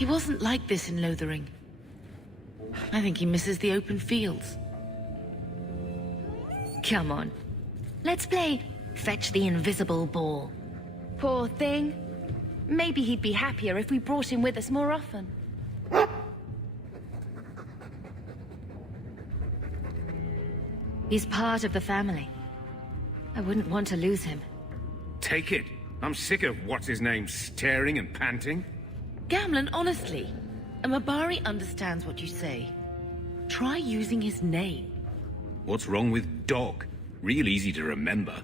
He wasn't like this in Lothering. I think he misses the open fields. Come on. Let's play Fetch the Invisible Ball. Poor thing. Maybe he'd be happier if we brought him with us more often. He's part of the family. I wouldn't want to lose him. Take it. I'm sick of what's-his-name staring and panting. Gamlen, honestly, a Mabari understands what you say. Try using his name. What's wrong with dog? Real easy to remember.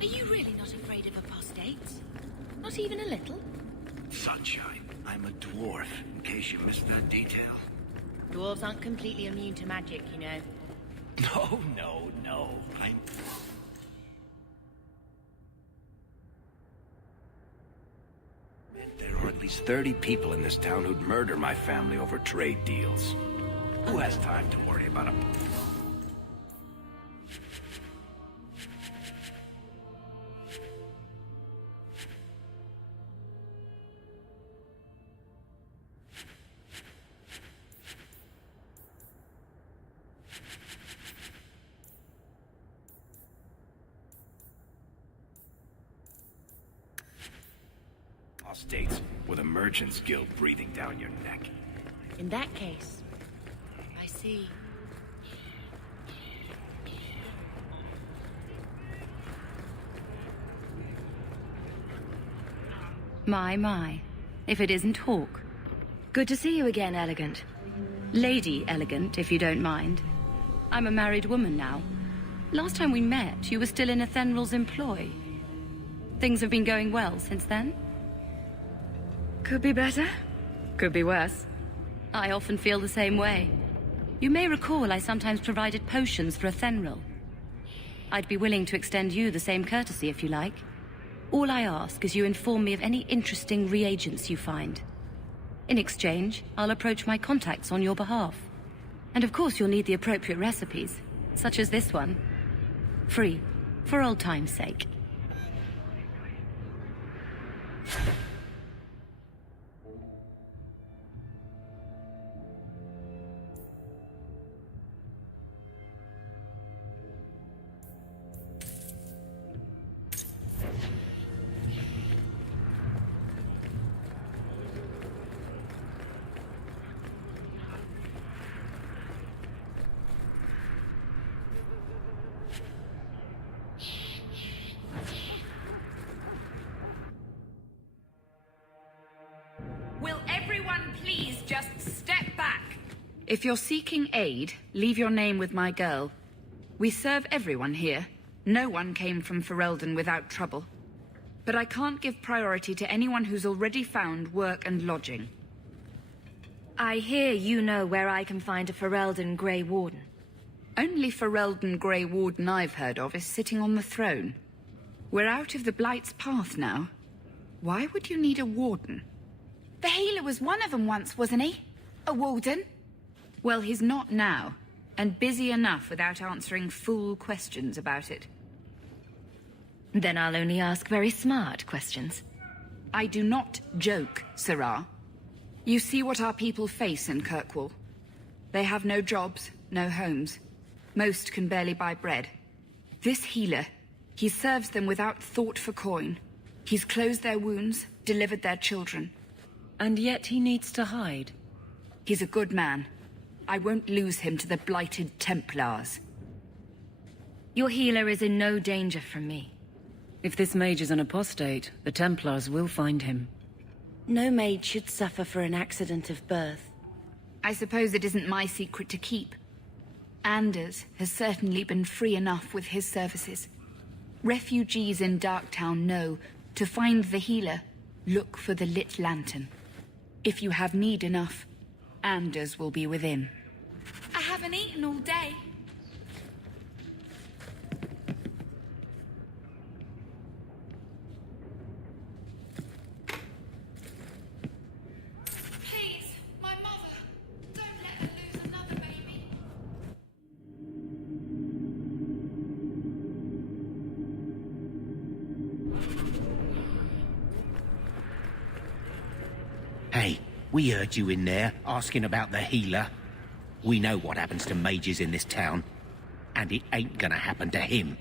Are you really not afraid of apostates? Not even a little? Sunshine, I'm a dwarf, in case you missed that detail. Dwarves aren't completely immune to magic, you know. No. There are at least 30 people in this town who'd murder my family over trade deals. Who has time to worry about a... States with a merchant's guild breathing down your neck. In that case, I see. My. If it isn't Hawk. Good to see you again, Elegant. Lady Elegant, if you don't mind. I'm a married woman now. Last time we met, you were still in Athenral's employ. Things have been going well since then? Could be better. Could be worse. I often feel the same way. You may recall I sometimes provided potions for Athenral. I'd be willing to extend you the same courtesy if you like. All I ask is you inform me of any interesting reagents you find. In exchange, I'll approach my contacts on your behalf. And of course you'll need the appropriate recipes, such as this one. Free, for old time's sake. Will everyone please just step back? If you're seeking aid, leave your name with my girl. We serve everyone here. No one came from Ferelden without trouble. But I can't give priority to anyone who's already found work and lodging. I hear you know where I can find a Ferelden Grey Warden. Only Ferelden Grey Warden I've heard of is sitting on the throne. We're out of the Blight's path now. Why would you need a warden? The healer was one of them once, wasn't he? A warden? Well, he's not now, and busy enough without answering fool questions about it. Then I'll only ask very smart questions. I do not joke, Sirrah. You see what our people face in Kirkwall. They have no jobs, no homes. Most can barely buy bread. This healer, he serves them without thought for coin. He's closed their wounds, delivered their children. And yet he needs to hide. He's a good man. I won't lose him to the blighted Templars. Your healer is in no danger from me. If this mage is an apostate, the Templars will find him. No mage should suffer for an accident of birth. I suppose it isn't my secret to keep. Anders has certainly been free enough with his services. Refugees in Darktown know to find the healer, look for the lit lantern. If you have need enough, Anders will be within. I haven't eaten all day. Please, my mother. Don't let her lose another baby. Hey, we heard you in there, asking about the healer. We know what happens to mages in this town, and it ain't gonna happen to him.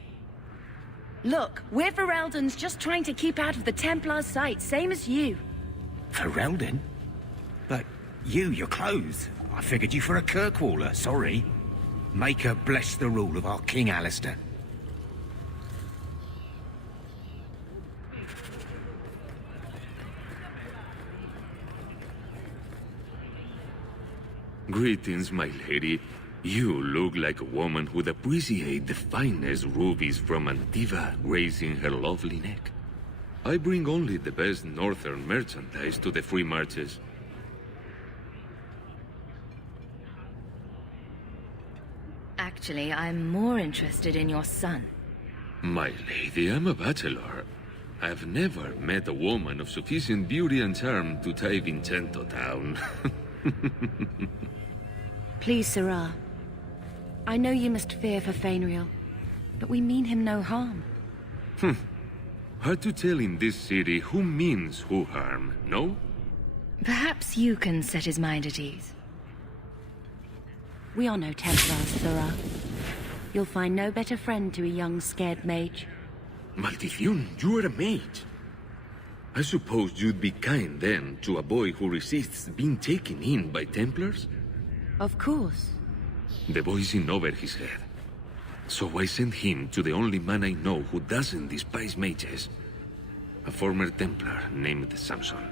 Look, we're Ferelden's just trying to keep out of the Templars' sight, same as you. Ferelden? But your clothes. I figured you for a Kirkwaller, sorry. Make her bless the rule of our King Alistair. Greetings, my lady. You look like a woman who'd appreciate the finest rubies from Antiva raising her lovely neck. I bring only the best northern merchandise to the free marches. Actually, I'm more interested in your son. My lady, I'm a bachelor. I've never met a woman of sufficient beauty and charm to tie Vincento down. Please, Sirrah. I know you must fear for Fainriel, but we mean him no harm. Hard to tell in this city who means who harm, no? Perhaps you can set his mind at ease. We are no Templars, Sirrah. You'll find no better friend to a young, scared mage. Maldición, you are a mage. I suppose you'd be kind then to a boy who resists being taken in by Templars? Of course. The boy's in over his head. So I sent him to the only man I know who doesn't despise mages. A former Templar named Samson.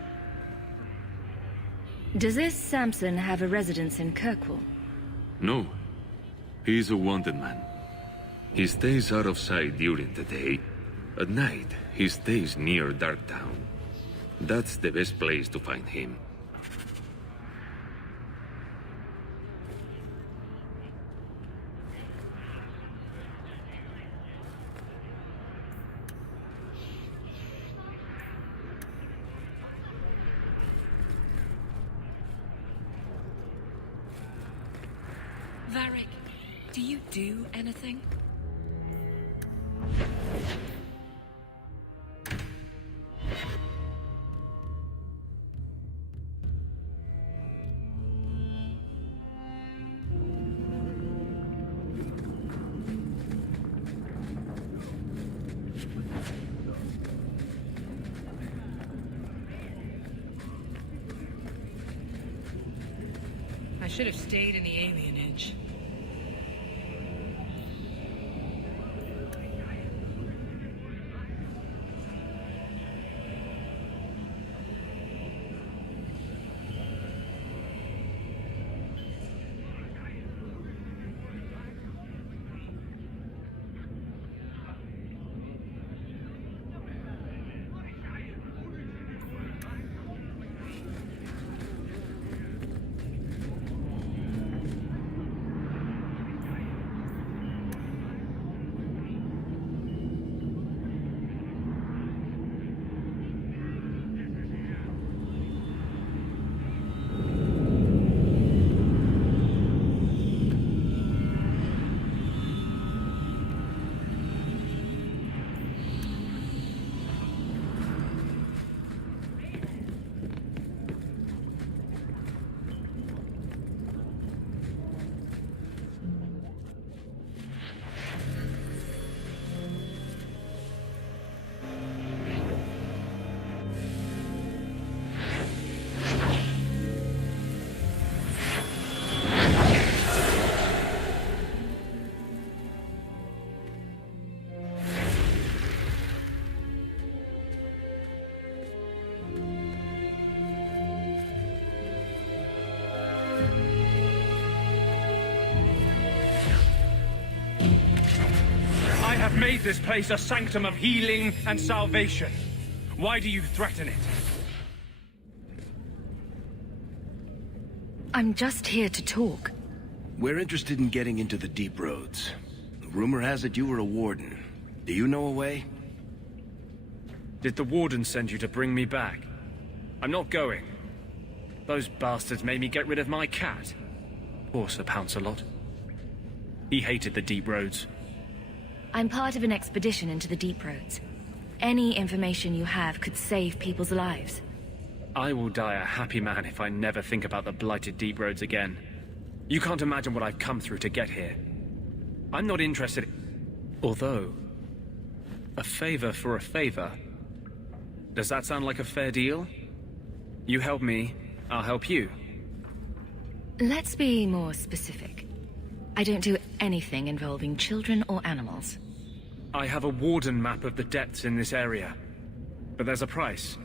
Does this Samson have a residence in Kirkwall? No. He's a wanted man. He stays out of sight during the day. At night, he stays near Darktown. That's the best place to find him. Varric, do you do anything? I should have stayed in the alienage. made this place a sanctum of healing and salvation. Why do you threaten it? I'm just here to talk. We're interested in getting into the deep roads. Rumor has it you were a warden. Do you know a way? Did the warden send you to bring me back? I'm not going. Those bastards made me get rid of my cat. Poor Sir Pouncelot. He hated the deep roads. I'm part of an expedition into the deep roads. Any information you have could save people's lives. I will die a happy man if I never think about the blighted deep roads again. You can't imagine what I've come through to get here. I'm not interested. Although, a favor for a favor. Does that sound like a fair deal? You help me, I'll help you. Let's be more specific. I don't do anything involving children or animals. I have a warden map of the depths in this area. But there's a price.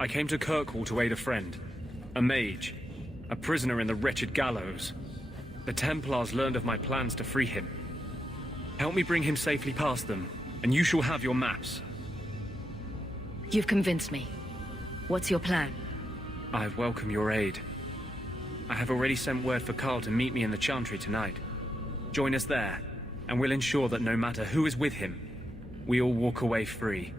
I came to Kirkwall to aid a friend. A mage. A prisoner in the wretched gallows. The Templars learned of my plans to free him. Help me bring him safely past them, and you shall have your maps. You've convinced me. What's your plan? I welcome your aid. I have already sent word for Carl to meet me in the Chantry tonight. Join us there, and we'll ensure that no matter who is with him, we all walk away free.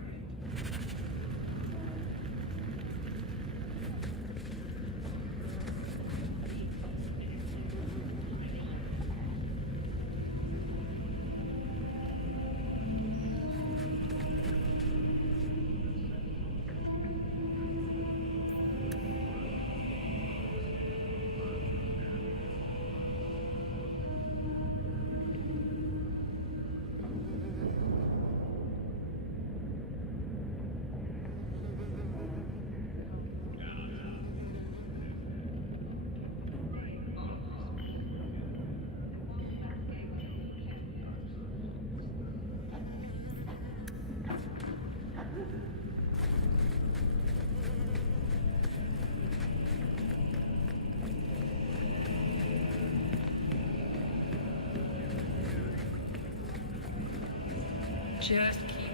Just keep...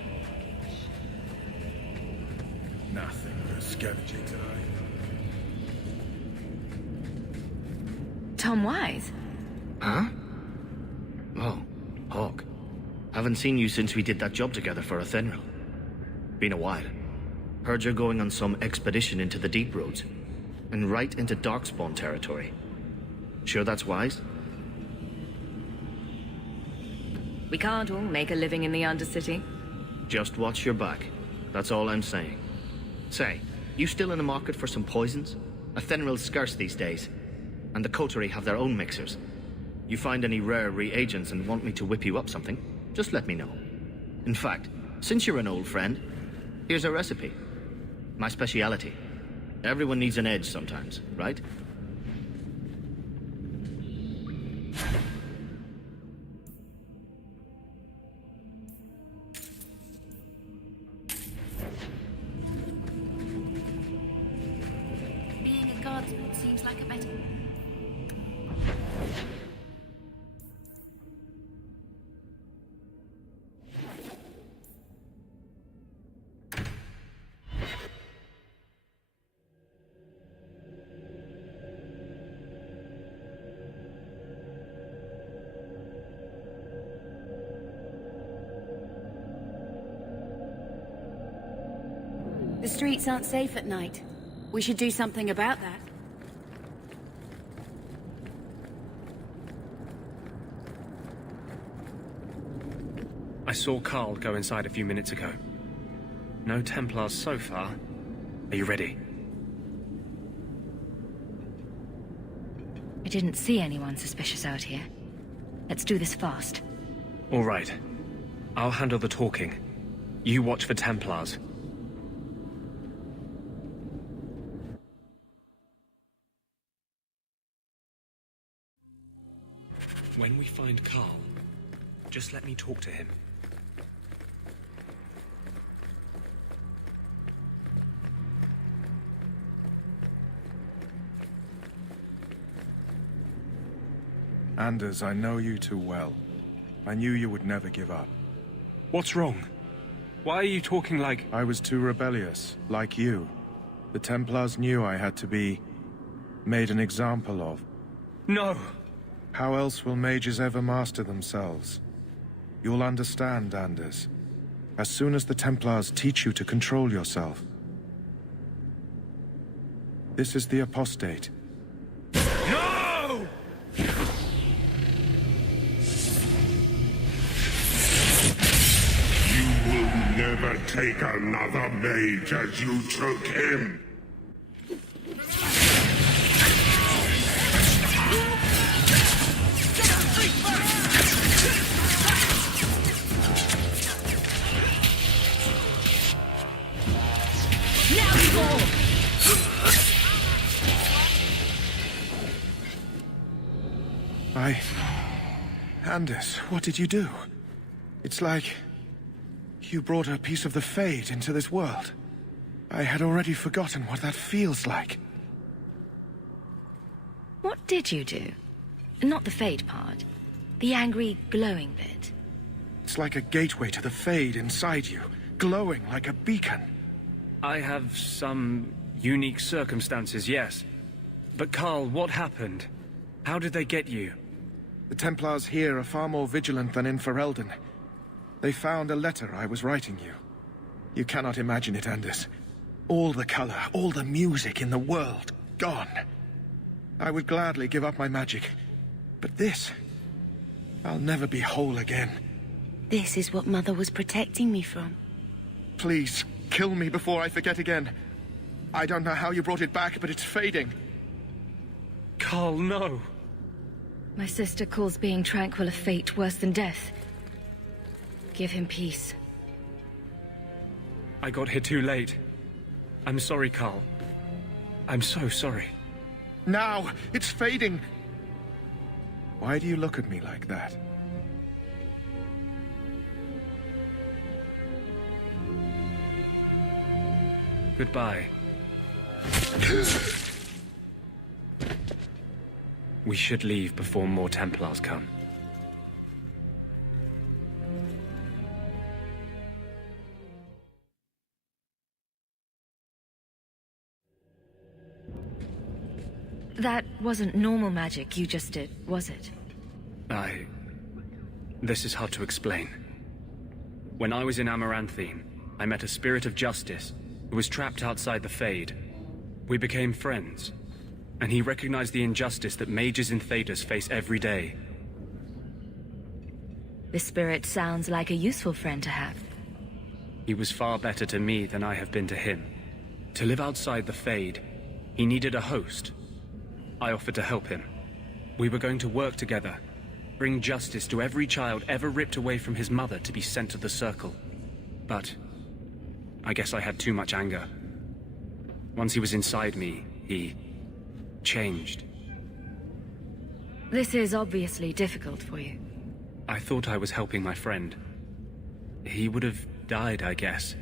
Nothing. We're scavenging tonight. Tom Wise? Huh? Oh, Hawk. Haven't seen you since we did that job together for Athenril. Been a while. Heard you're going on some expedition into the deep roads. And right into Darkspawn territory. Sure that's wise? We can't all make a living in the Undercity. Just watch your back. That's all I'm saying. Say, you still in the market for some poisons? Athenril's scarce these days. And the coterie have their own mixers. You find any rare reagents and want me to whip you up something, just let me know. In fact, since you're an old friend, here's a recipe. My speciality. Everyone needs an edge sometimes, right? Being a guardsman seems like a better... The streets aren't safe at night. We should do something about that. I saw Carl go inside a few minutes ago. No Templars so far. Are you ready? I didn't see anyone suspicious out here. Let's do this fast. All right. I'll handle the talking. You watch for Templars. When we find Carl, just let me talk to him. Anders, I know you too well. I knew you would never give up. What's wrong? Why are you talking like... I was too rebellious, like you. The Templars knew I had to be made an example of. No! How else will mages ever master themselves? You'll understand, Anders. As soon as the Templars teach you to control yourself. This is the apostate. No! You will never take another mage as you took him. Anders, what did you do? It's like... you brought a piece of the Fade into this world. I had already forgotten what that feels like. What did you do? Not the Fade part. The angry, glowing bit. It's like a gateway to the Fade inside you, glowing like a beacon. I have some unique circumstances, yes. But Carl, what happened? How did they get you? The Templars here are far more vigilant than in Ferelden. They found a letter I was writing you. You cannot imagine it, Anders. All the color, all the music in the world, gone. I would gladly give up my magic. But this... I'll never be whole again. This is what Mother was protecting me from. Please, kill me before I forget again. I don't know how you brought it back, but it's fading. Carl, no. My sister calls being tranquil a fate worse than death. Give him peace. I got here too late. I'm sorry, Carl. I'm so sorry. Now! It's fading! Why do you look at me like that? Goodbye. We should leave before more Templars come. That wasn't normal magic you just did, was it? This is hard to explain. When I was in Amaranthine, I met a spirit of justice who was trapped outside the Fade. We became friends, and he recognized the injustice that mages in Thedas face every day. The spirit sounds like a useful friend to have. He was far better to me than I have been to him. To live outside the Fade, he needed a host. I offered to help him. We were going to work together, bring justice to every child ever ripped away from his mother to be sent to the Circle. But I guess I had too much anger. Once he was inside me, he changed. This is obviously difficult for you. I thought I was helping my friend. He would have died, I guess.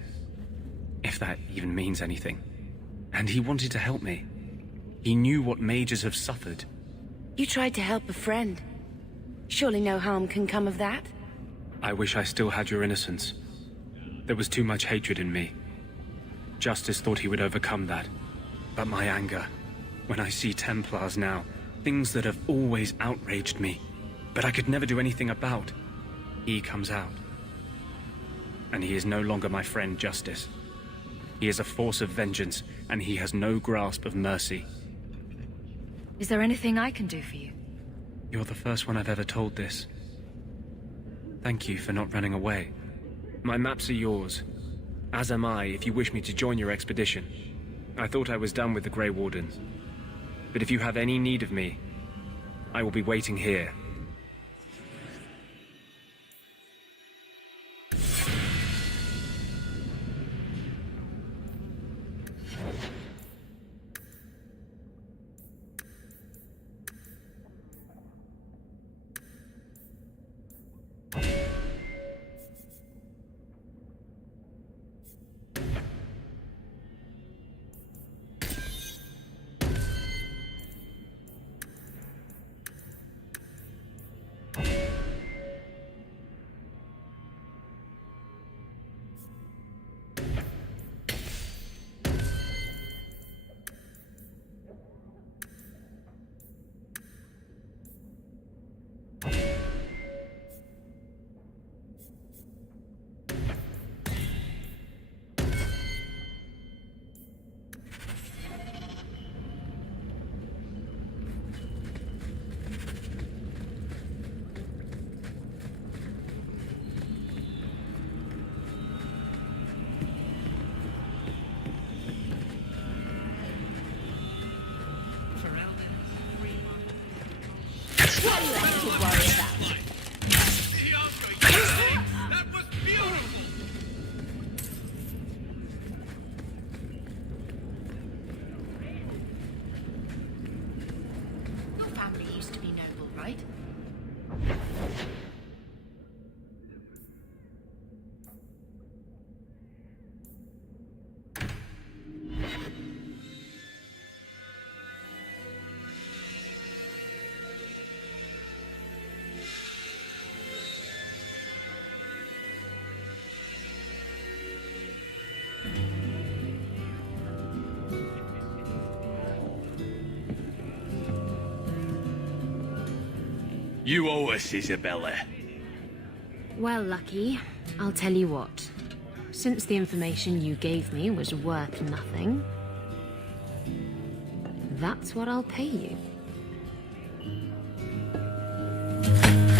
If that even means anything. And he wanted to help me. He knew what mages have suffered. You tried to help a friend. Surely no harm can come of that? I wish I still had your innocence. There was too much hatred in me. Justice thought he would overcome that. But my anger, when I see Templars now, things that have always outraged me, but I could never do anything about, he comes out. And he is no longer my friend, Justice. He is a force of vengeance, and he has no grasp of mercy. Is there anything I can do for you? You're the first one I've ever told this. Thank you for not running away. My maps are yours, as am I if you wish me to join your expedition. I thought I was done with the Grey Wardens. But if you have any need of me, I will be waiting here. right? You owe us, Isabela. Well, Lucky, I'll tell you what. Since the information you gave me was worth nothing, that's what I'll pay you.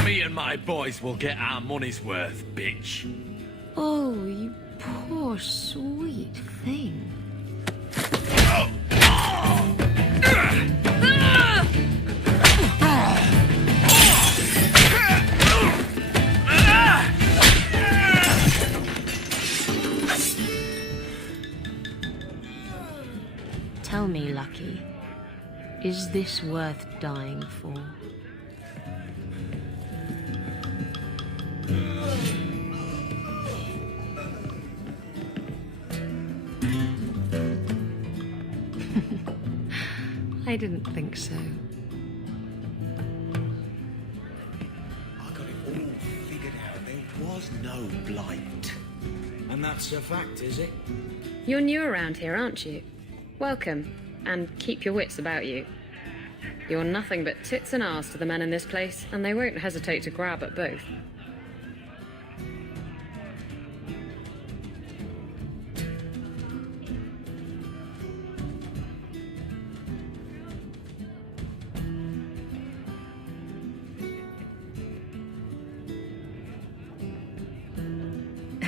Me and my boys will get our money's worth, bitch. Oh, you poor sweet thing. Tell me, Lucky, is this worth dying for? I didn't think so. I got it all figured out. There was no blight. And that's a fact, is it? You're new around here, aren't you? Welcome, and keep your wits about you. You're nothing but tits and arse to the men in this place, and they won't hesitate to grab at both.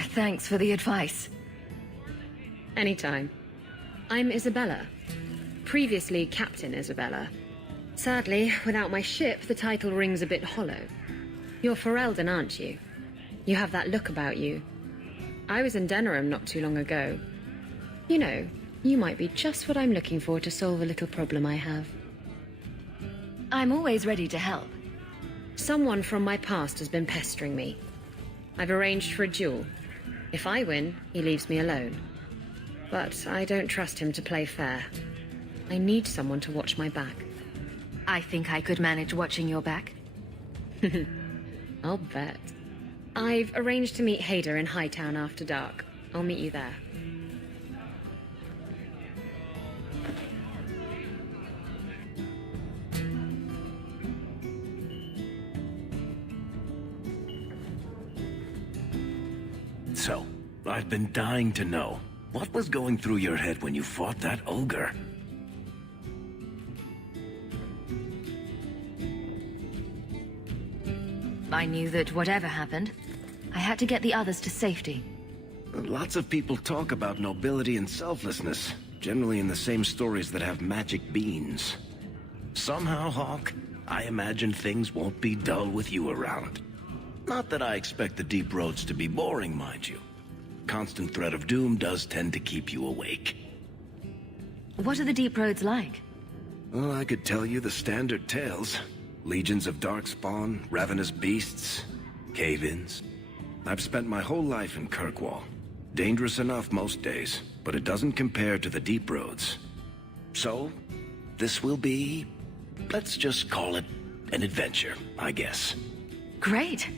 Thanks for the advice. Anytime. I'm Isabela. Previously Captain Isabela. Sadly, without my ship, the title rings a bit hollow. You're Ferelden, aren't you? You have that look about you. I was in Denerim not too long ago. You know, you might be just what I'm looking for to solve a little problem I have. I'm always ready to help. Someone from my past has been pestering me. I've arranged for a duel. If I win, he leaves me alone. But I don't trust him to play fair. I need someone to watch my back. I think I could manage watching your back. I'll bet. I've arranged to meet Hader in Hightown after dark. I'll meet you there. So, I've been dying to know. What was going through your head when you fought that ogre? I knew that whatever happened, I had to get the others to safety. Lots of people talk about nobility and selflessness, generally in the same stories that have magic beans. Somehow, Hawk, I imagine things won't be dull with you around. Not that I expect the deep roads to be boring, mind you. Constant threat of doom does tend to keep you awake. What are the deep roads like? Well, I could tell you the standard tales. Legions of darkspawn, ravenous beasts, cave-ins. I've spent my whole life in Kirkwall. Dangerous enough most days, but it doesn't compare to the deep roads. So, this will be... let's just call it an adventure, I guess. Great.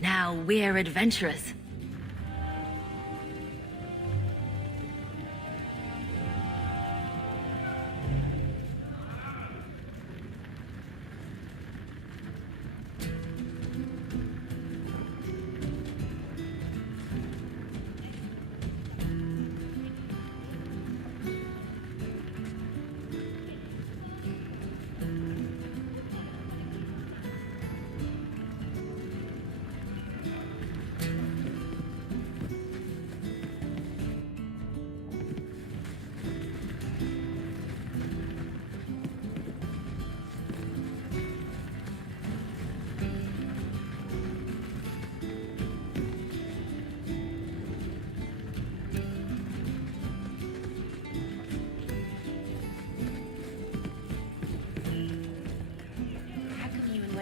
Now we're adventurous.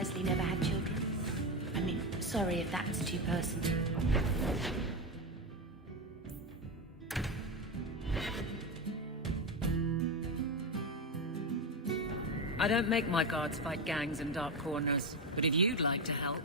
Wesley never had children? I mean, sorry if that's too personal. I don't make my guards fight gangs in dark corners, but if you'd like to help...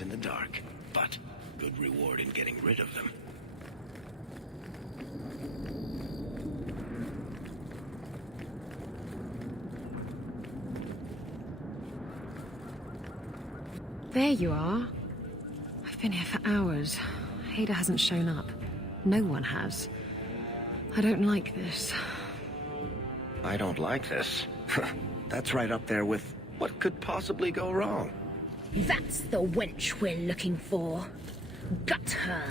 In the dark, but good reward in getting rid of them. There you are. I've been here for hours. Hader hasn't shown up. No one has. I don't like this. I don't like this. That's right up there with what could possibly go wrong. That's the wench we're looking for. Gut her.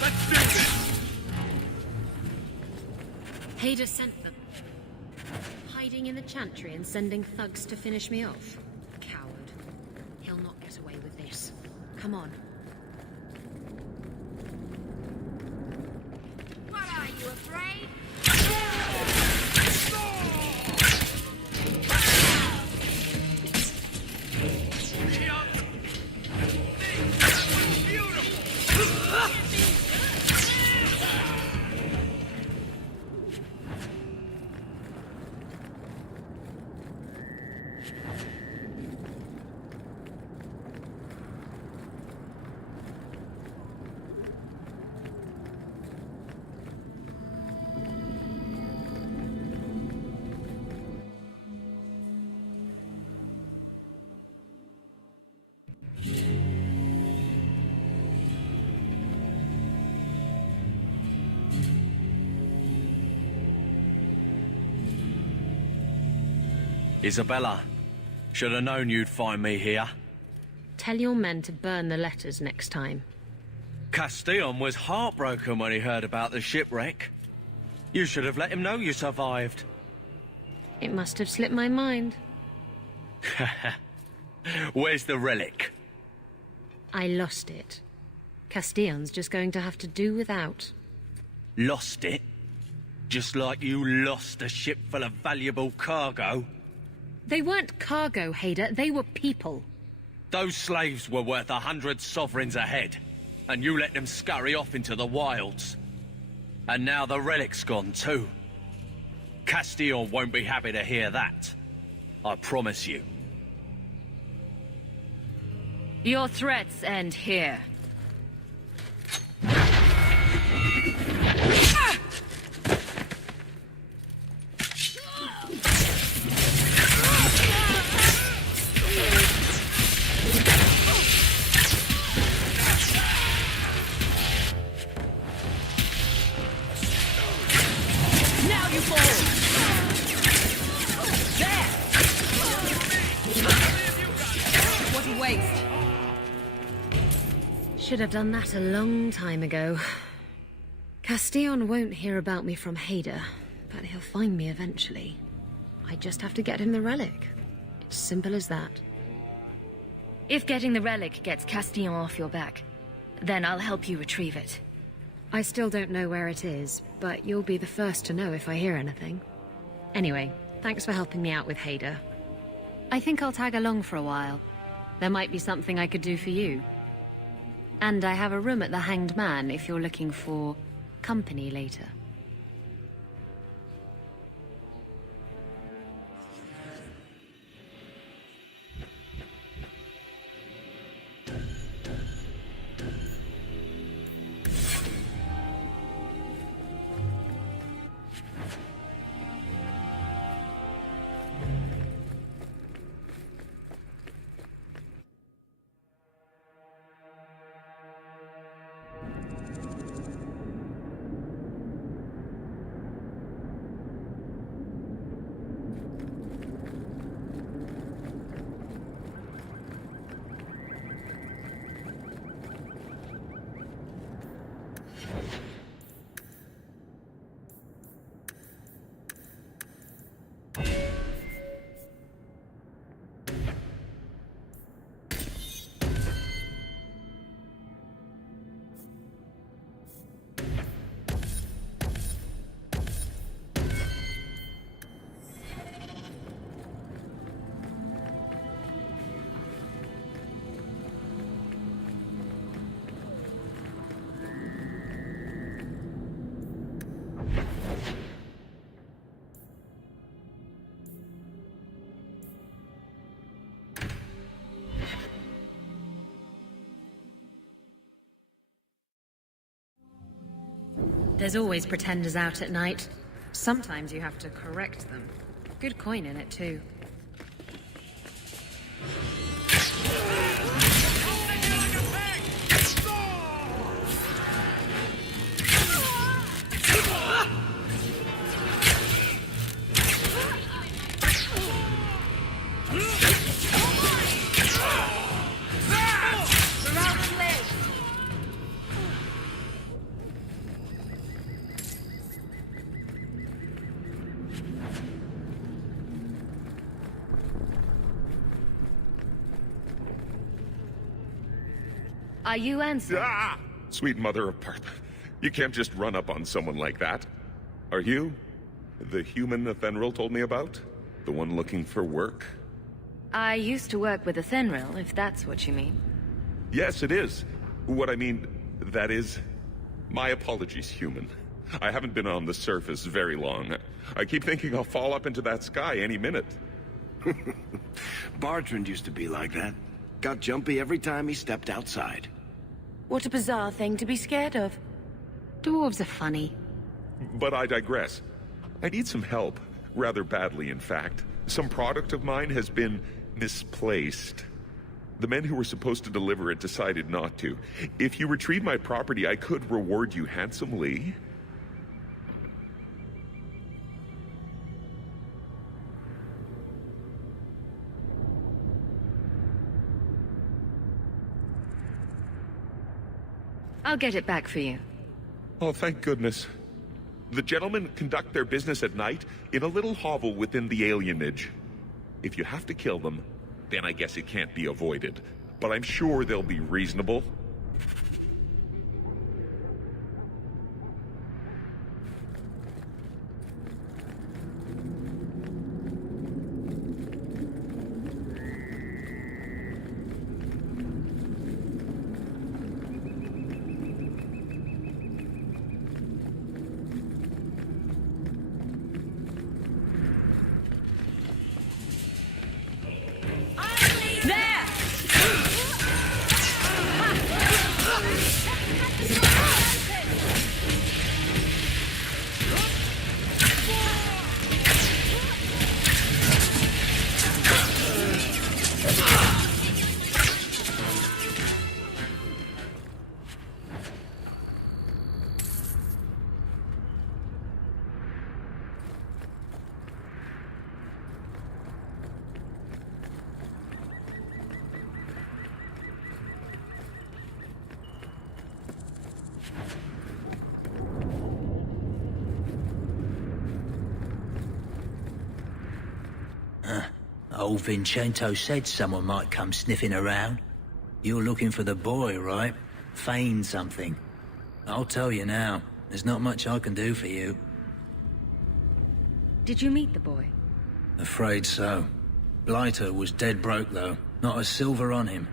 Let's do this! Hader sent them. Hiding in the chantry and sending thugs to finish me off. Coward. He'll not get away with this. Come on. What are you, afraid? Isabela, should have known you'd find me here. Tell your men to burn the letters next time. Castillon was heartbroken when he heard about the shipwreck. You should have let him know you survived. It must have slipped my mind. Where's the relic? I lost it. Castillon's just going to have to do without. Lost it? Just like you lost a ship full of valuable cargo? They weren't cargo, Hader. They were people. Those slaves were worth 100 sovereigns a head, and you let them scurry off into the wilds. And now the relic's gone too. Castillon won't be happy to hear that. I promise you. Your threats end here. Now you fall! There! What a waste! Should have done that a long time ago. Castillon won't hear about me from Hader, but he'll find me eventually. I just have to get him the relic. It's simple as that. If getting the relic gets Castillon off your back, then I'll help you retrieve it. I still don't know where it is, but you'll be the first to know if I hear anything. Anyway, thanks for helping me out with Hader. I think I'll tag along for a while. There might be something I could do for you. And I have a room at the Hanged Man if you're looking for company later. There's always pretenders out at night. Sometimes you have to correct them. Good coin in it, too. Are you answering? Ah! Sweet mother of Parth. You can't just run up on someone like that. Are you the human Athenril told me about? The one looking for work? I used to work with Athenril, if that's what you mean. Yes, it is. What I mean, that is... My apologies, human. I haven't been on the surface very long. I keep thinking I'll fall up into that sky any minute. Bartrand used to be like that. Got jumpy every time he stepped outside. What a bizarre thing to be scared of. Dwarves are funny. But I digress. I need some help. Rather badly, in fact. Some product of mine has been misplaced. The men who were supposed to deliver it decided not to. If you retrieve my property, I could reward you handsomely. I'll get it back for you. Oh, thank goodness. The gentlemen conduct their business at night in a little hovel within the alienage. If you have to kill them, then I guess it can't be avoided. But I'm sure they'll be reasonable. There! Old Vincento said someone might come sniffing around. You're looking for the boy, right? Feign something. I'll tell you now, there's not much I can do for you. Did you meet the boy? Afraid so. Blighter was dead broke, though. Not a silver on him.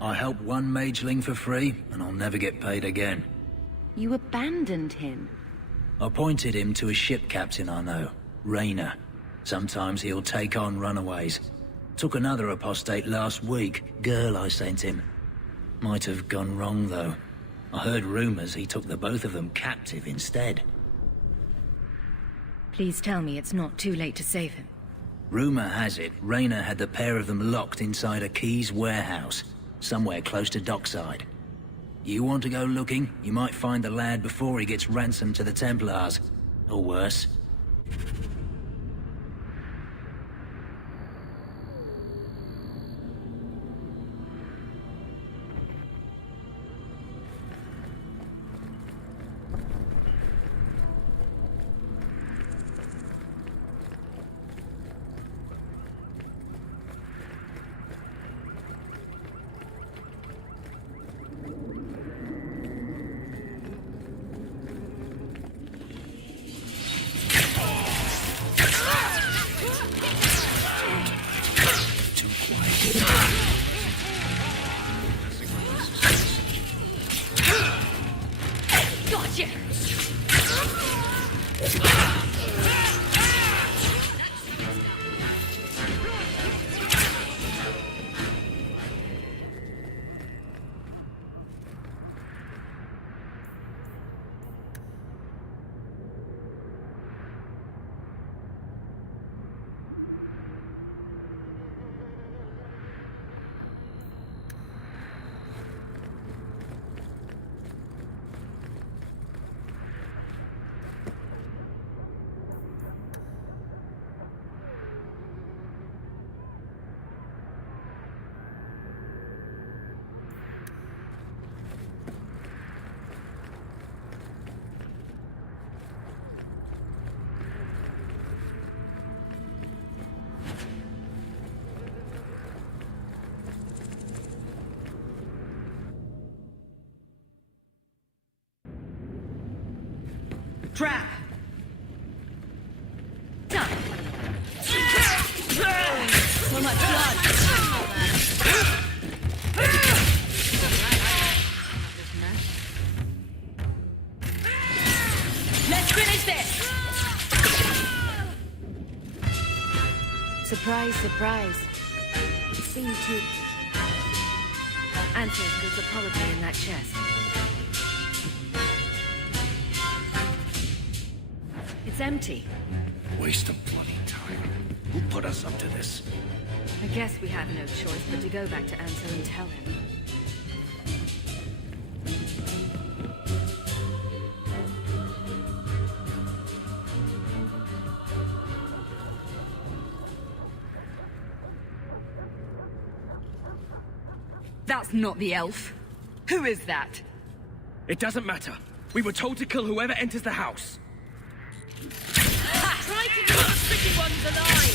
I helped one mageling for free, and I'll never get paid again. You abandoned him. I pointed him to a ship captain I know, Rayner. Sometimes he'll take on runaways. Took another apostate last week, girl I sent him. Might have gone wrong, though. I heard rumors he took the both of them captive instead. Please tell me it's not too late to save him. Rumor has it, Rayner had the pair of them locked inside a Keys warehouse, somewhere close to dockside. You want to go looking, you might find the lad before he gets ransomed to the Templars. Or worse. Trap! Done! So much blood! Let's finish this! Surprise, surprise. It seemed to... Answers are probably in that chest. It's empty. Waste of bloody time. Who put us up to this? I guess we have no choice but to go back to Ansel and tell him. That's not the elf. Who is that? It doesn't matter. We were told to kill whoever enters the house. Try to keep the pretty ones alive!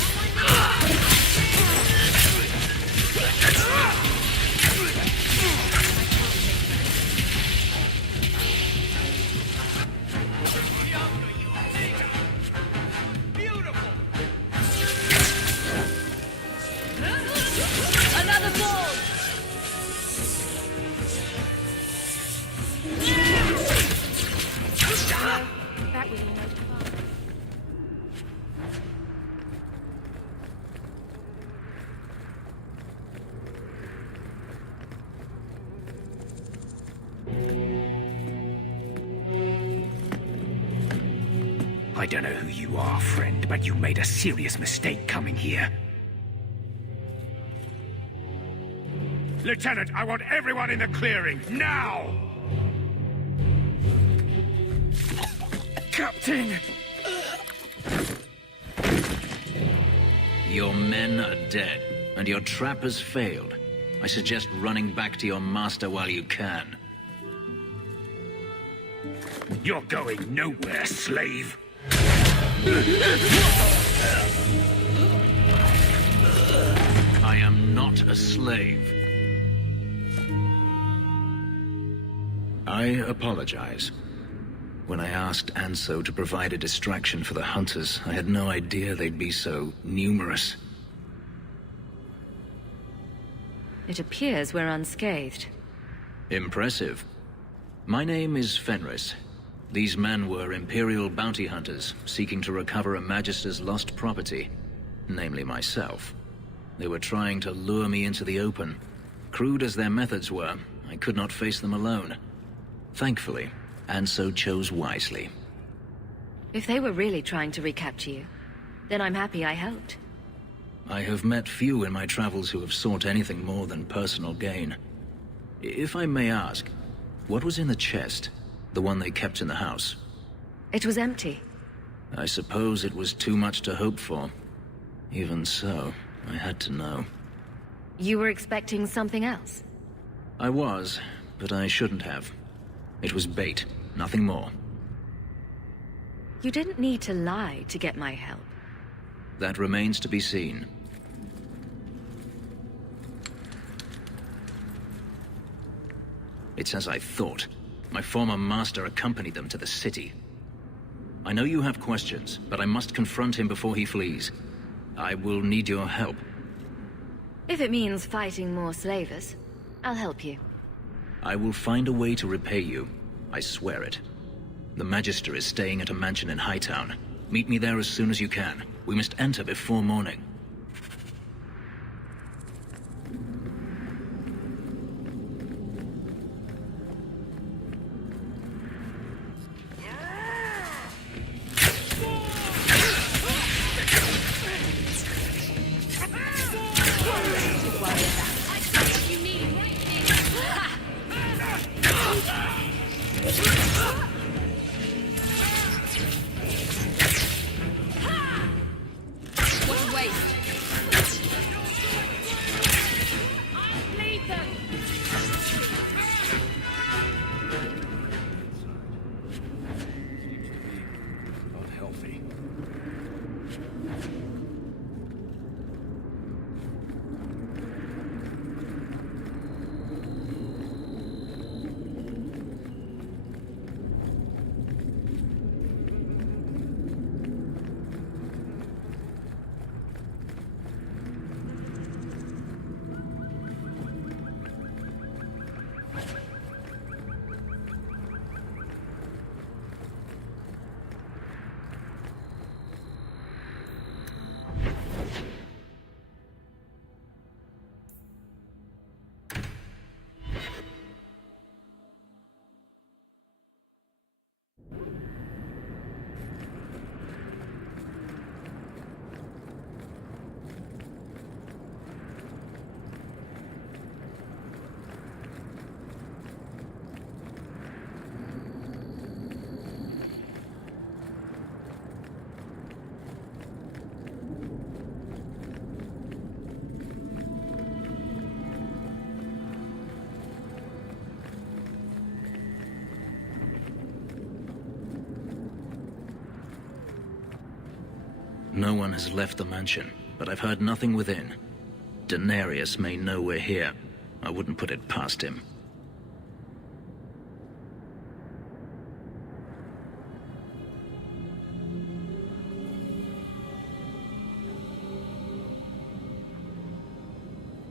Another ball! That was almost fun. I don't know who you are, friend, but you made a serious mistake coming here. Lieutenant, I want everyone in the clearing, now! Captain! Your men are dead, and your trap has failed. I suggest running back to your master while you can. You're going nowhere, slave! I am not a slave. I apologize. When I asked Anso to provide a distraction for the hunters, I had no idea they'd be so numerous. It appears we're unscathed. Impressive. My name is Fenris. These men were Imperial bounty hunters, seeking to recover a Magister's lost property, namely myself. They were trying to lure me into the open. Crude as their methods were, I could not face them alone. Thankfully, Anso chose wisely. If they were really trying to recapture you, then I'm happy I helped. I have met few in my travels who have sought anything more than personal gain. If I may ask, what was in the chest? The one they kept in the house? It was empty. I suppose it was too much to hope for. Even so, I had to know. You were expecting something else? I was, but I shouldn't have. It was bait, nothing more. You didn't need to lie to get my help. That remains to be seen. It's as I thought. My former master accompanied them to the city. I know you have questions, but I must confront him before he flees. I will need your help. If it means fighting more slavers, I'll help you. I will find a way to repay you. I swear it. The Magister is staying at a mansion in Hightown. Meet me there as soon as you can. We must enter before morning. No one has left the mansion, but I've heard nothing within. Daenerys may know we're here. I wouldn't put it past him.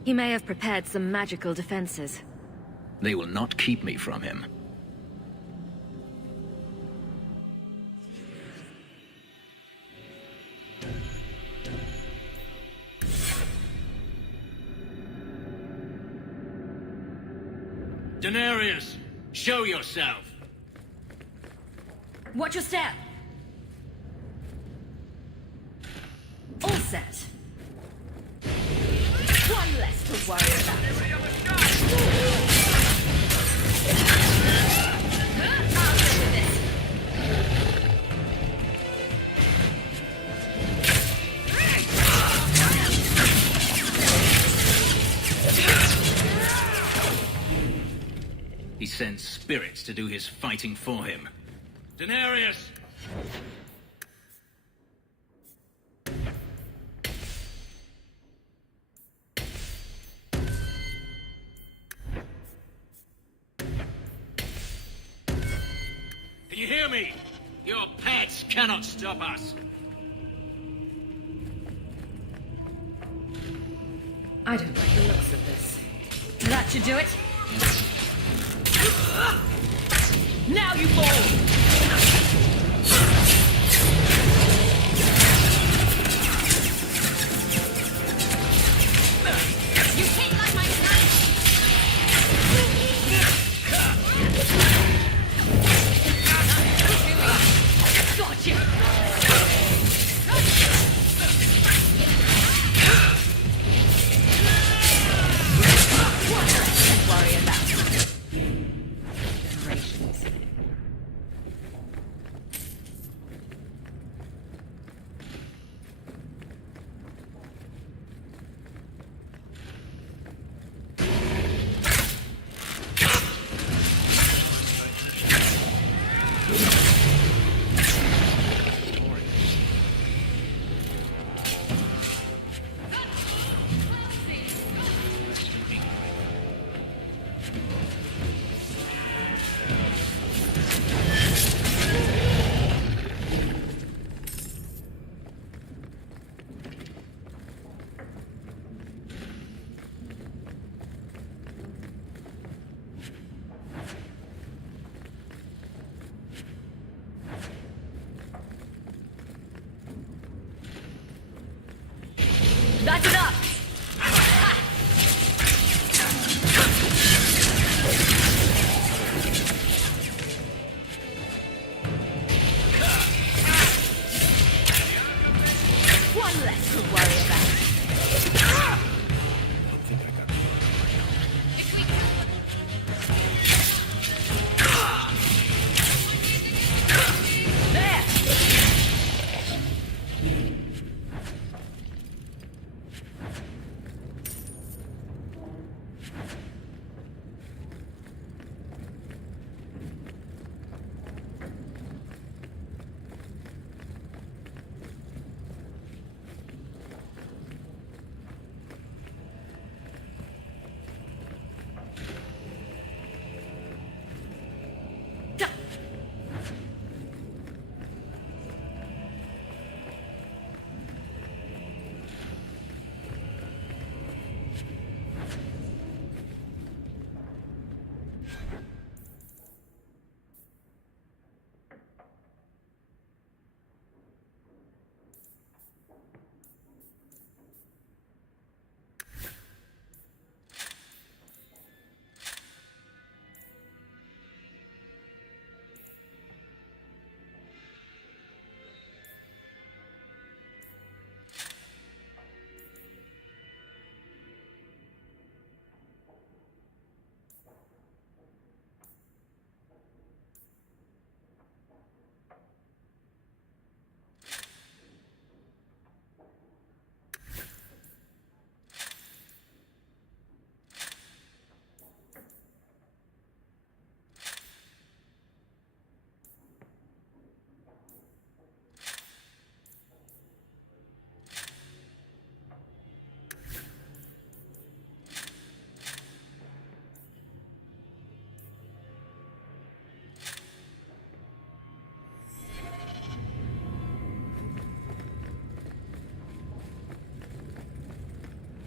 He may have prepared some magical defenses. They will not keep me from him. Daenerys, show yourself. Watch your step. All set. One less to worry about. I'll deal with this. He sends spirits to do his fighting for him. Daenerys! hear me? Your pets cannot stop us. I don't like the looks of this. That should do it. Now you fall! You hit like my knife! Gotcha! Don't worry about it. Generations. That's enough! One less to worry about. There!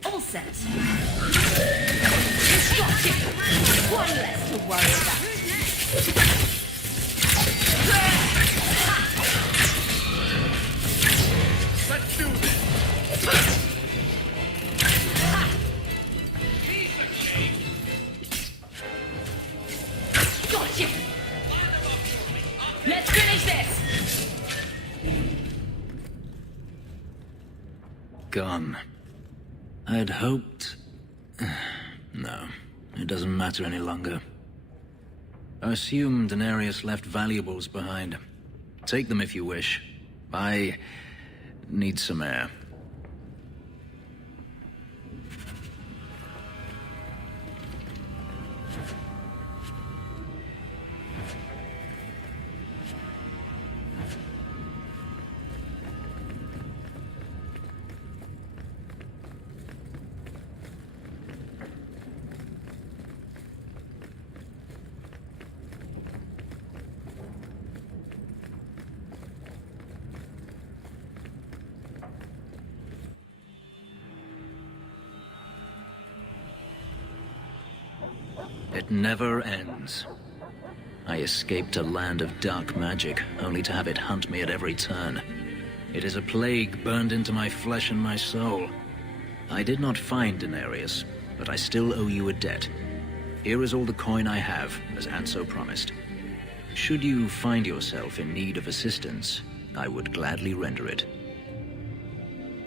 All set. Destruction! One less to worry about. Let's do this. Gotcha! Let's finish this! Gone. I'd hoped... No, it doesn't matter any longer. I assume Daenerys left valuables behind. Take them if you wish. I need some air. It never ends. I escaped a land of dark magic, only to have it hunt me at every turn. It is a plague burned into my flesh and my soul. I did not find Daenerys, but I still owe you a debt. Here is all the coin I have, as Anso promised. Should you find yourself in need of assistance, I would gladly render it.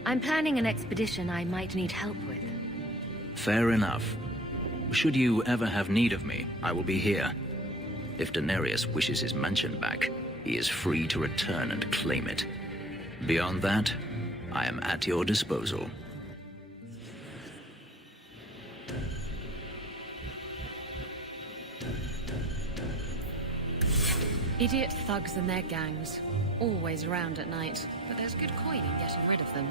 I'm planning an expedition I might need help with. Fair enough. Should you ever have need of me, I will be here. If Daenerys wishes his mansion back, he is free to return and claim it. Beyond that, I am at your disposal. Idiot thugs and their gangs. Always around at night, but there's good coin in getting rid of them.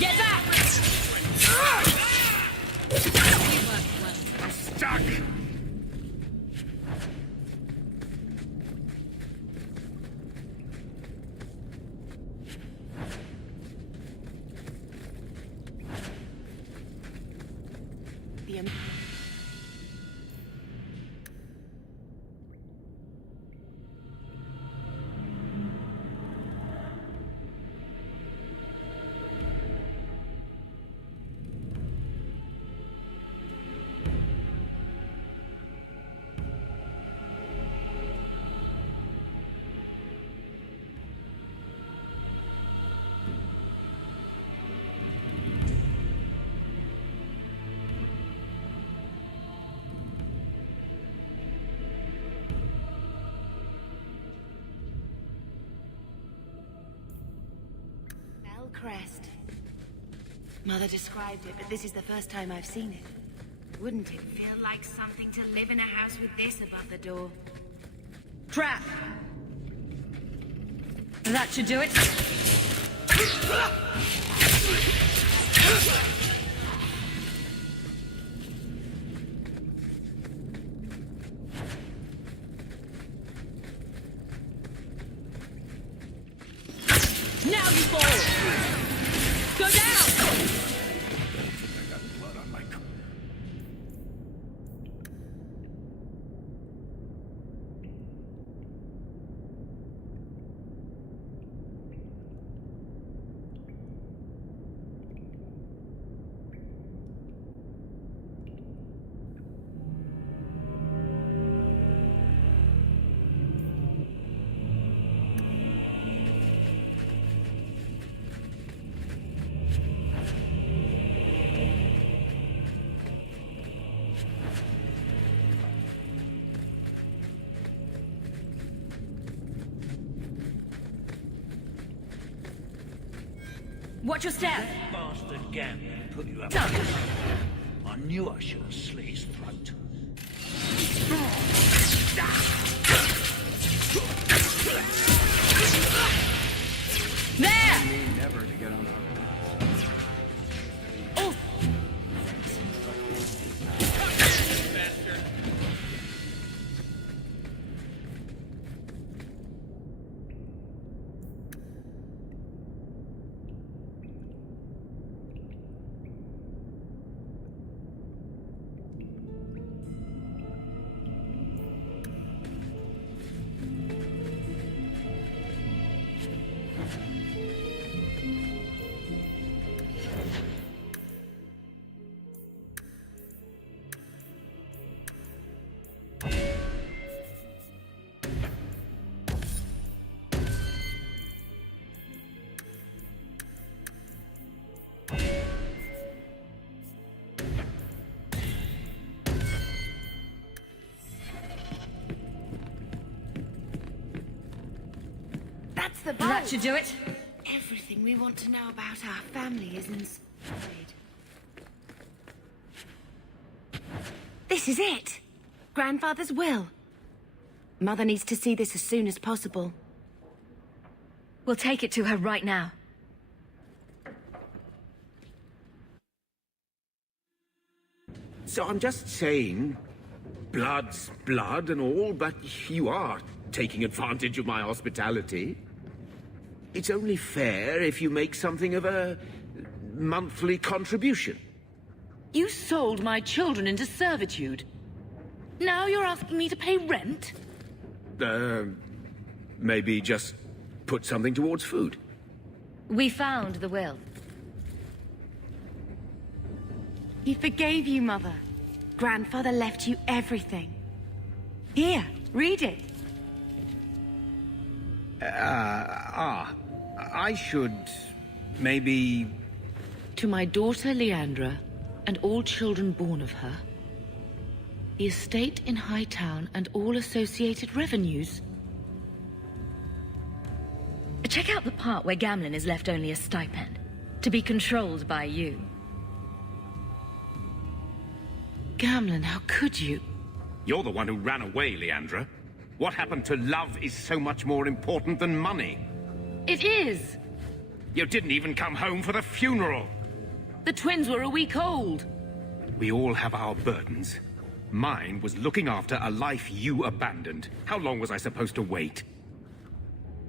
Get back! I'm stuck! Crest. Mother described it, but this is the first time I've seen it. Wouldn't it feel like something to live in a house with this above the door? Trap! That should do it. Now you fall! Go down! Watch your step! Bastard gambling put you up. I knew I should have slit his throat. There! Never to get on. Oh! That's the boat. That should do it. Everything we want to know about our family is inside. This is it. Grandfather's will. Mother needs to see this as soon as possible. We'll take it to her right now. So I'm just saying, blood's blood and all, but you are taking advantage of my hospitality. It's only fair if you make something of a monthly contribution. You sold my children into servitude. Now you're asking me to pay rent? Maybe just put something towards food. We found the will. He forgave you, Mother. Grandfather left you everything. Here, read it. I should maybe... To my daughter Leandra, and all children born of her, the estate in Hightown and all associated revenues. Check out the part where Gamlin is left only a stipend, to be controlled by you. Gamlin, how could you? You're the one who ran away, Leandra. What happened to love is so much more important than money. It is! You didn't even come home for the funeral. The twins were a week old. We all have our burdens. Mine was looking after a life you abandoned. How long was I supposed to wait?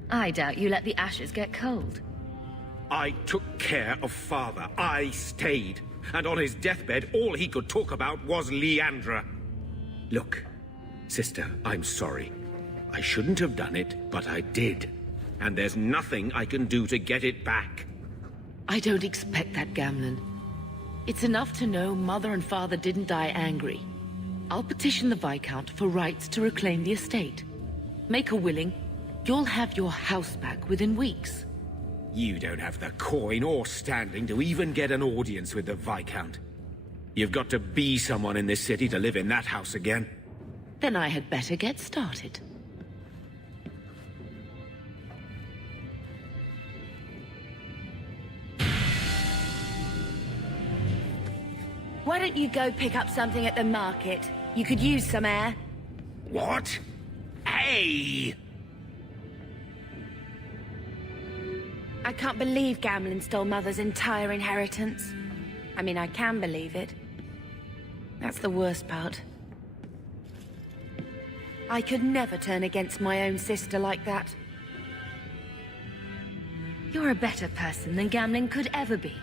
I doubt you let the ashes get cold. I took care of Father. I stayed. And on his deathbed, all he could talk about was Leandra. Look, sister, I'm sorry. I shouldn't have done it, but I did. And there's nothing I can do to get it back. I don't expect that, Gamlin. It's enough to know Mother and Father didn't die angry. I'll petition the Viscount for rights to reclaim the estate. Make her willing, you'll have your house back within weeks. You don't have the coin or standing to even get an audience with the Viscount. You've got to be someone in this city to live in that house again. Then I had better get started. Why don't you go pick up something at the market? You could use some air. What? Hey! I can't believe Gamlin stole Mother's entire inheritance. I mean, I can believe it. That's the worst part. I could never turn against my own sister like that. You're a better person than Gamlin could ever be.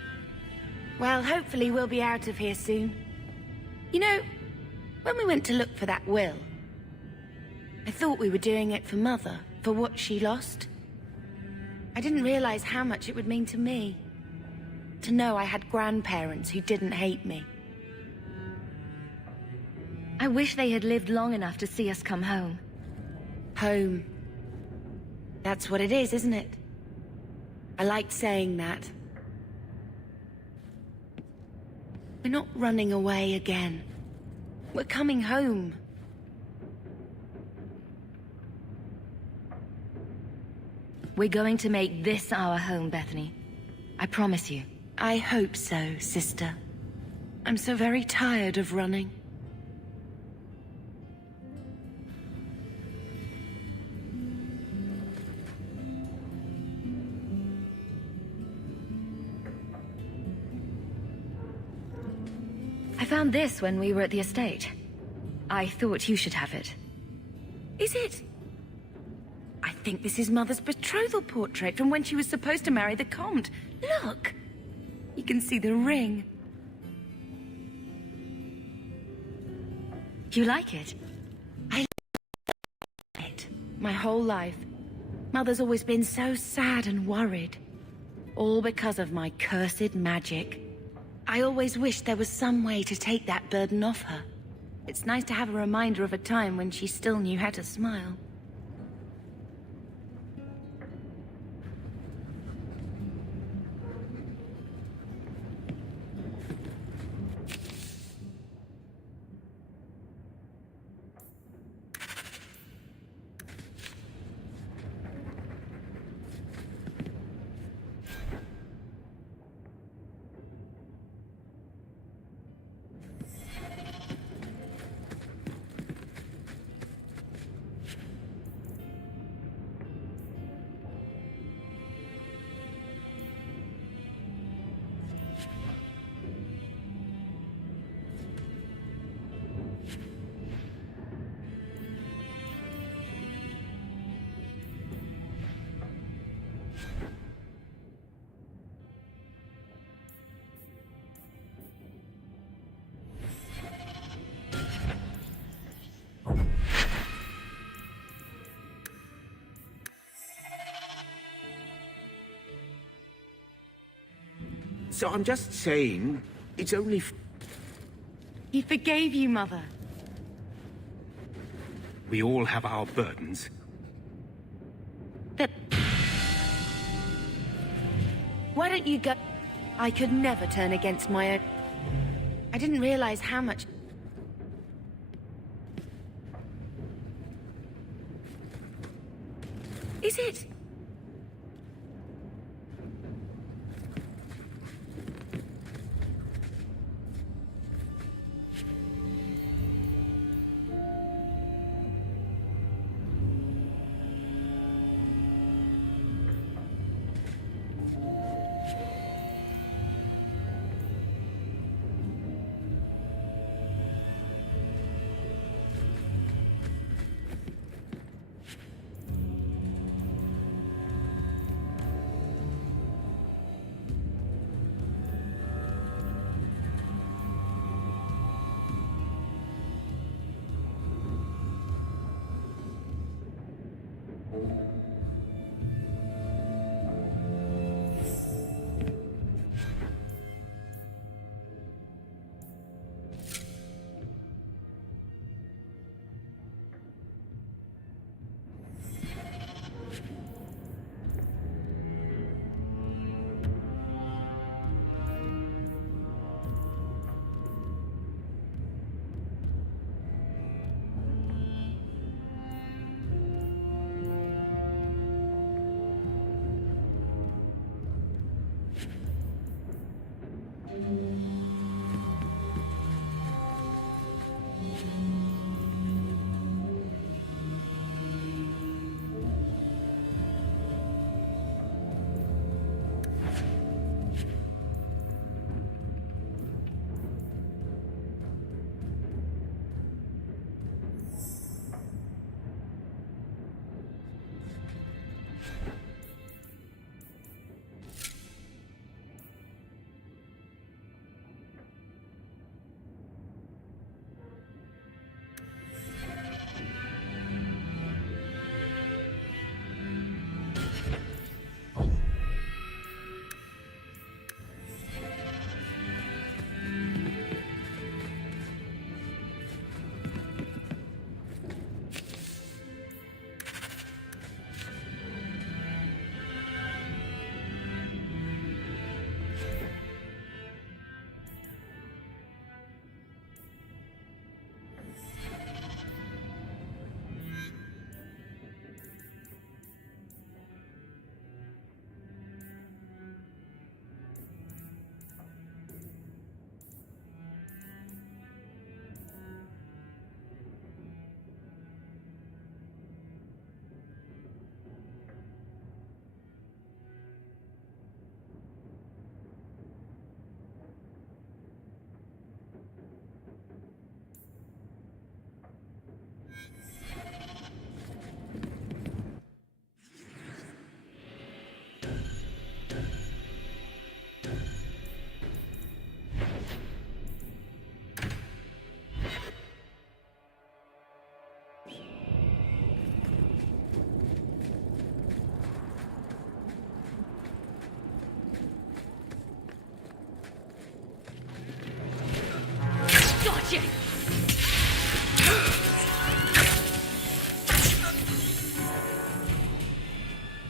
Well, hopefully we'll be out of here soon. You know, when we went to look for that will, I thought we were doing it for Mother, for what she lost. I didn't realize how much it would mean to me. To know I had grandparents who didn't hate me. I wish they had lived long enough to see us come home. Home. That's what it is, isn't it? I liked saying that. We're not running away again. We're coming home. We're going to make this our home, Bethany. I promise you. I hope so, sister. I'm so very tired of running. I found this when we were at the estate. I thought you should have it. Is it? I think this is Mother's betrothal portrait from when she was supposed to marry the Comte. Look! You can see the ring. You like it? I like it. My whole life. Mother's always been so sad and worried. All because of my cursed magic. I always wished there was some way to take that burden off her. It's nice to have a reminder of a time when she still knew how to smile. So I'm just saying, it's only... He forgave you, Mother. We all have our burdens. But... Why don't you go... I could never turn against my own... I didn't realize how much... Is it?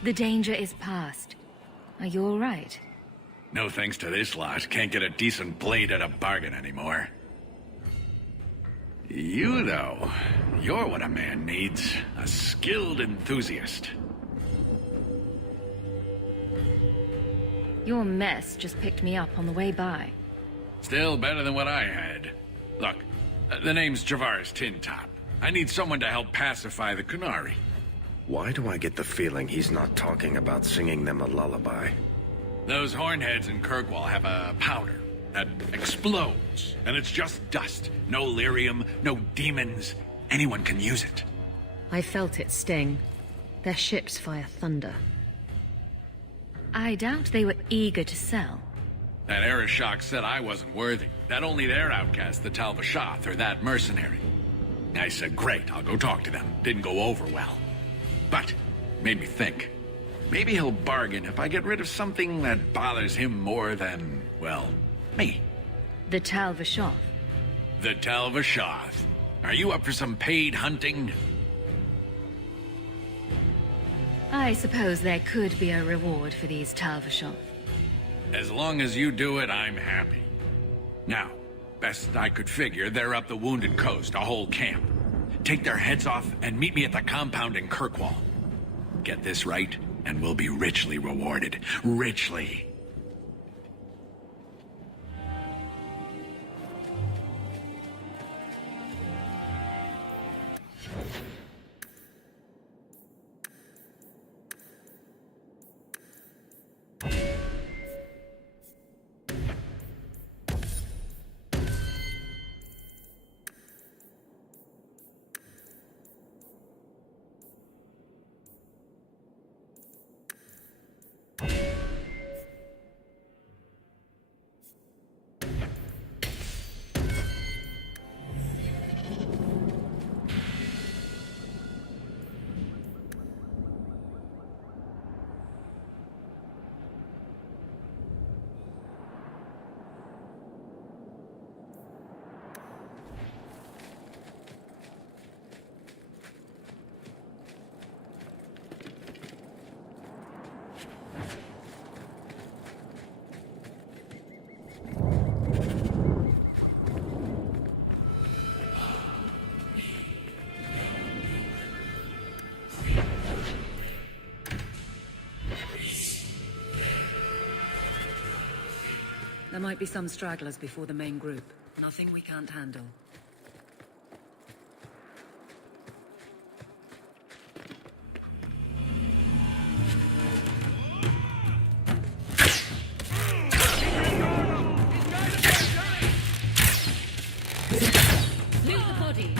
The danger is past. Are you all right? No thanks to this lot, can't get a decent blade at a bargain anymore. You, though, you're what a man needs. A skilled enthusiast. Your mess just picked me up on the way by. Still better than what I had. Look, the name's Javaris Tintop. I need someone to help pacify the Qunari. Why do I get the feeling he's not talking about singing them a lullaby? Those hornheads in Kirkwall have a powder that explodes, and it's just dust. No lyrium, no demons. Anyone can use it. I felt it sting. Their ships fire thunder. I doubt they were eager to sell. That Arishok said I wasn't worthy. That only their outcast, the Tal-Vashoth, or that mercenary. I said, great, I'll go talk to them. Didn't go over well. But, made me think. Maybe he'll bargain if I get rid of something that bothers him more than, well, me. The Tal-Vashoth. The Tal-Vashoth. Are you up for some paid hunting? I suppose there could be a reward for these Tal-Vashoth. As long as you do it, I'm happy. Now, best I could figure, they're up the Wounded Coast, a whole camp. Take their heads off and meet me at the compound in Kirkwall. Get this right, and we'll be richly rewarded. Richly. There might be some stragglers before the main group. Nothing we can't handle. Loot the bodies.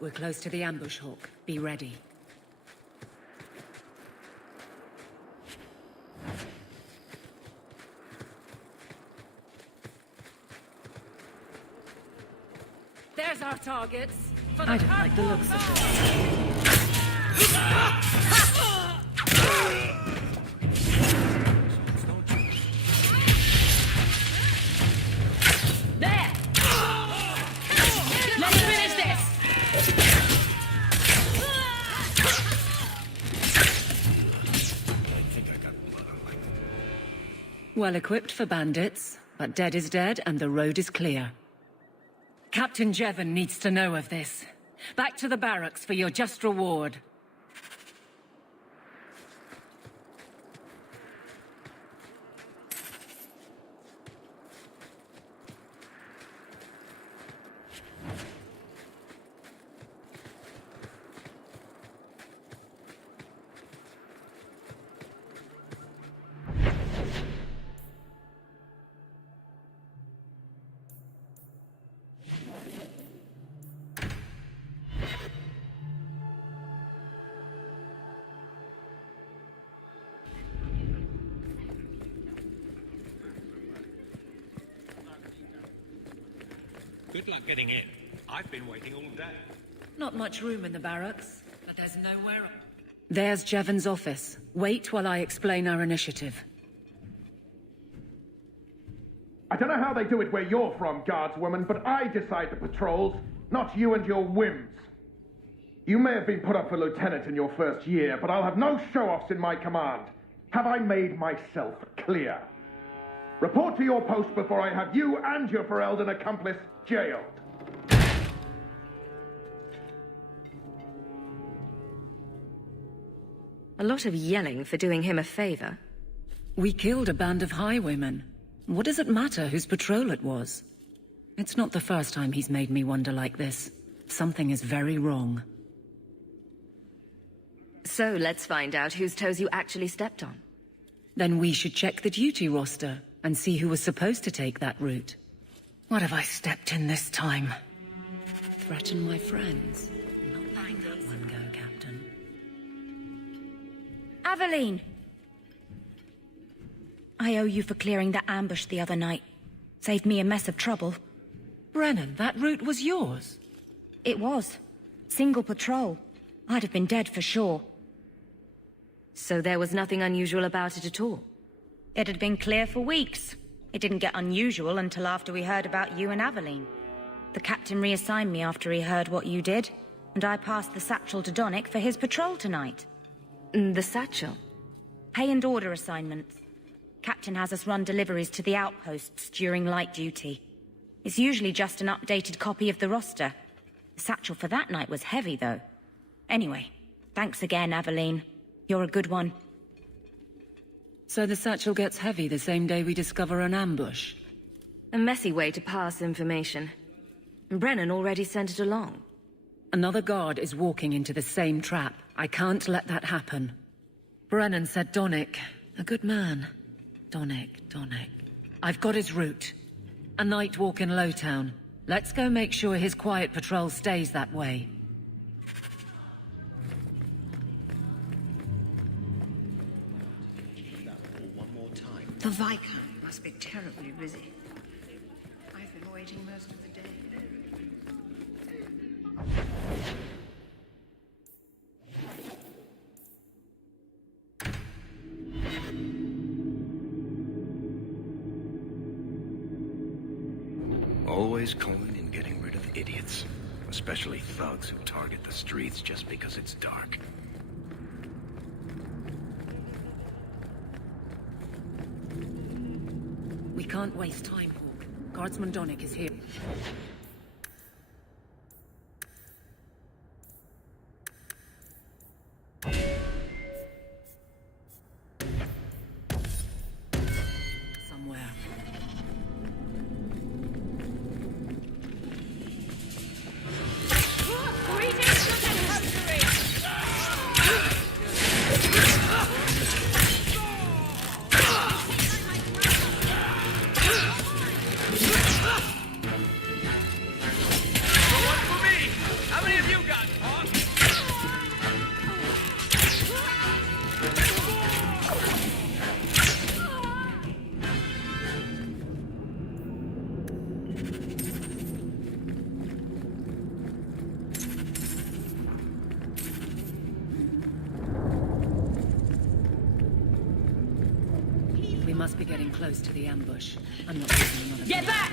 We're close to the ambush, Hawk. Be ready. There's our targets. I don't like the looks of this. There! Let's finish this! Well equipped for bandits, but dead is dead and the road is clear. Captain Jevon needs to know of this. Back to the barracks for your just reward. Good luck getting in. I've been waiting all day. Not much room in the barracks, but there's nowhere... There's Jevon's office. Wait while I explain our initiative. I don't know how they do it where you're from, guardswoman, but I decide the patrols, not you and your whims. You may have been put up for lieutenant in your first year, but I'll have no show-offs in my command. Have I made myself clear? Report to your post before I have you and your Ferelden accomplice jailed. A lot of yelling for doing him a favor. We killed a band of highwaymen. What does it matter whose patrol it was? It's not the first time he's made me wonder like this. Something is very wrong. So let's find out whose toes you actually stepped on. Then we should check the duty roster and see who was supposed to take that route. What have I stepped in this time? Threaten my friends? Not letting that one go, Captain. Aveline! I owe you for clearing the ambush the other night. Saved me a mess of trouble. Brennan, that route was yours? It was. Single patrol. I'd have been dead for sure. So there was nothing unusual about it at all? It had been clear for weeks. It didn't get unusual until after we heard about you and Aveline. The captain reassigned me after he heard what you did, and I passed the satchel to Donnic for his patrol tonight. The satchel? Pay and order assignments. Captain has us run deliveries to the outposts during light duty. It's usually just an updated copy of the roster. The satchel for that night was heavy, though. Anyway, thanks again, Aveline. You're a good one. So the satchel gets heavy the same day we discover an ambush? A messy way to pass information. Brennan already sent it along. Another guard is walking into the same trap. I can't let that happen. Brennan said Donnic. A good man. Donnic. I've got his route. A night walk in Lowtown. Let's go make sure his quiet patrol stays that way. The Viscount must be terribly busy. I've been waiting most of the day. Always calling and getting rid of idiots. Especially thugs who target the streets just because it's dark. We can't waste time, Hawk. Guardsman Donnic is here. Somewhere. We must be getting close to the ambush. I'm not taking another. Get back!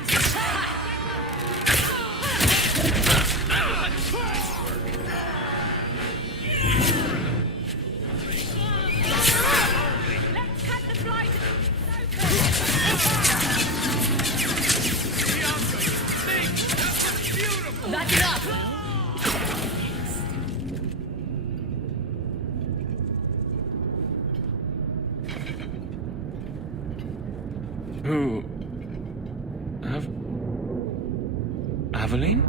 Let's cut the flight! That's enough! Who... Aveline?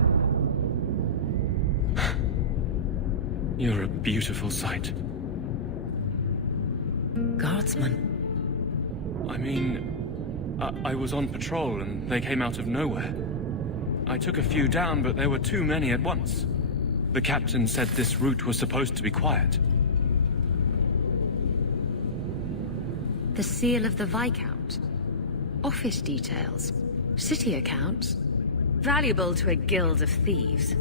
You're a beautiful sight. Guardsman? I mean, I was on patrol and they came out of nowhere. I took a few down, but there were too many at once. The captain said this route was supposed to be quiet. The seal of the Viscount. Office details. City accounts. Valuable to a guild of thieves.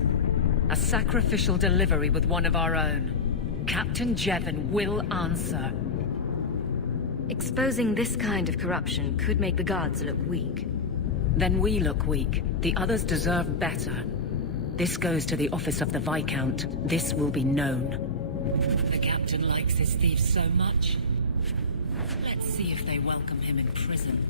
A sacrificial delivery with one of our own. Captain Jevon will answer. Exposing this kind of corruption could make the guards look weak. Then we look weak. The others deserve better. This goes to the office of the Viscount. This will be known. The captain likes his thieves so much. Let's see if they welcome him in prison.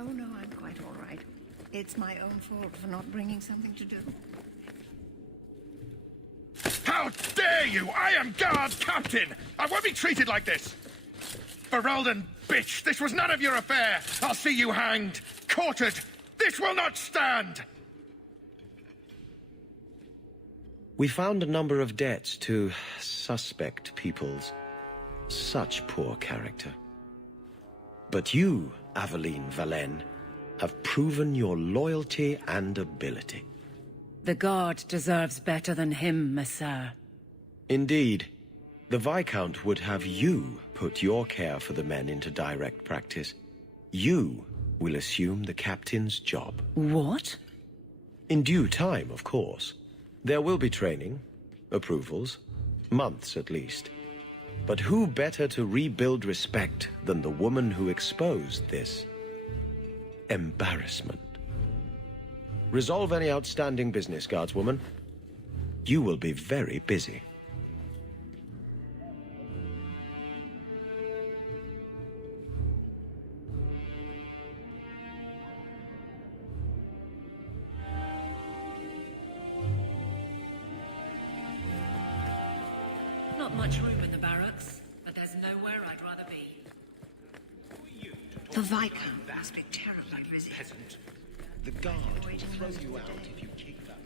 Oh, no, I'm quite all right. It's my own fault for not bringing something to do. How dare you! I am guard captain! I won't be treated like this! Ferelden, bitch! This was none of your affair! I'll see you hanged! Quartered! This will not stand! We found a number of debts to suspect peoples. Such poor character. But you, Aveline Valen, have proven your loyalty and ability. The guard deserves better than him, Messire. Indeed. The Viscount would have you put your care for the men into direct practice. You will assume the captain's job. What? In due time, of course. There will be training, approvals, months at least. But who better to rebuild respect than the woman who exposed this embarrassment? Resolve any outstanding business, guardswoman. You will be very busy. Not much room in the barracks, but there's nowhere I'd rather be. The Viscount must be terribly busy. Peasant. The guard will throw you out if you keep that.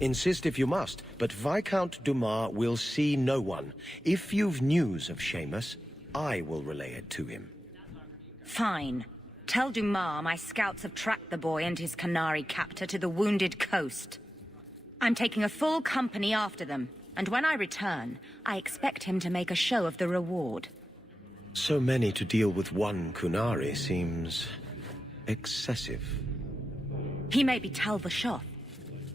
Insist if you must, but Viscount Dumas will see no one. If you've news of Seamus, I will relay it to him. Fine. Tell Dumas my scouts have tracked the boy and his Canary captor to the wounded coast. I'm taking a full company after them, and when I return, I expect him to make a show of the reward. So many to deal with one Kunari seems excessive. He may be Talvashoth.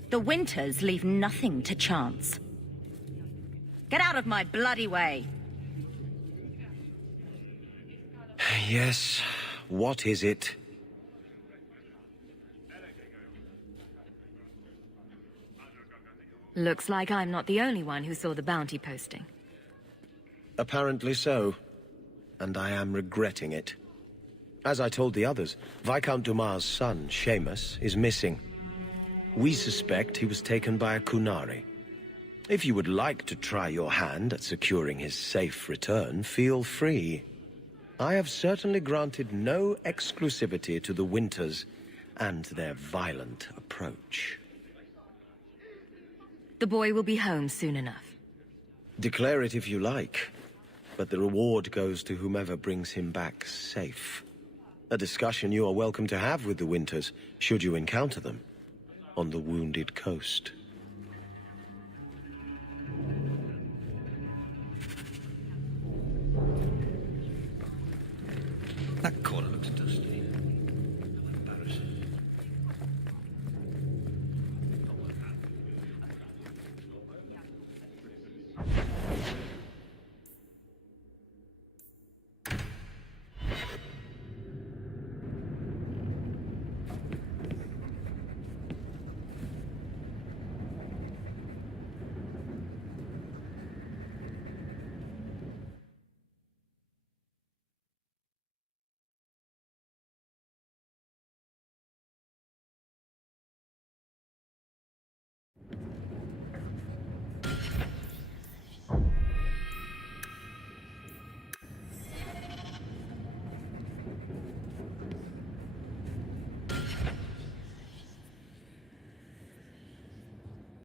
The Winters leave nothing to chance. Get out of my bloody way! Yes, what is it? Looks like I'm not the only one who saw the bounty posting. Apparently so, and I am regretting it. As I told the others, Viscount Dumas' son, Seamus, is missing. We suspect he was taken by a Kunari. If you would like to try your hand at securing his safe return, feel free. I have certainly granted no exclusivity to the Winters and their violent approach. The boy will be home soon enough. Declare it if you like, but the reward goes to whomever brings him back safe. A discussion you are welcome to have with the Winters, should you encounter them on the wounded coast. That corner looks